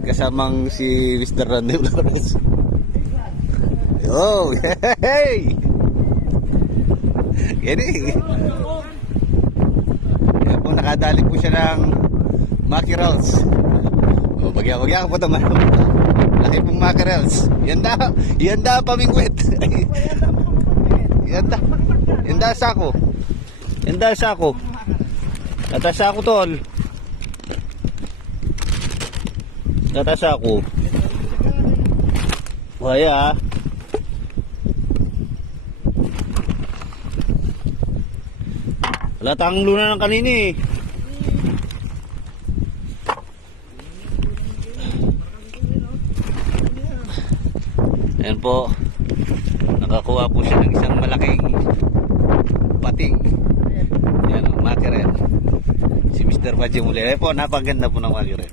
Kasamang si Mr. Randy Flores. Oh, hey! Gini. Yan po, nakadali po siya ng mackerels. Oh, bagya po naman. Laki pong mackerels. Yan da pamingwit. Yan da sako. Yan da sako. Kata sako tol. Kata sako. Waya. Wala tang luna ng kanini. Ayan po. Nakakuha po siya ng isang malaking pating. Ayan o, mackerel. Si Mr. Badji muli. Ayan po, napaganda po ng mackerel.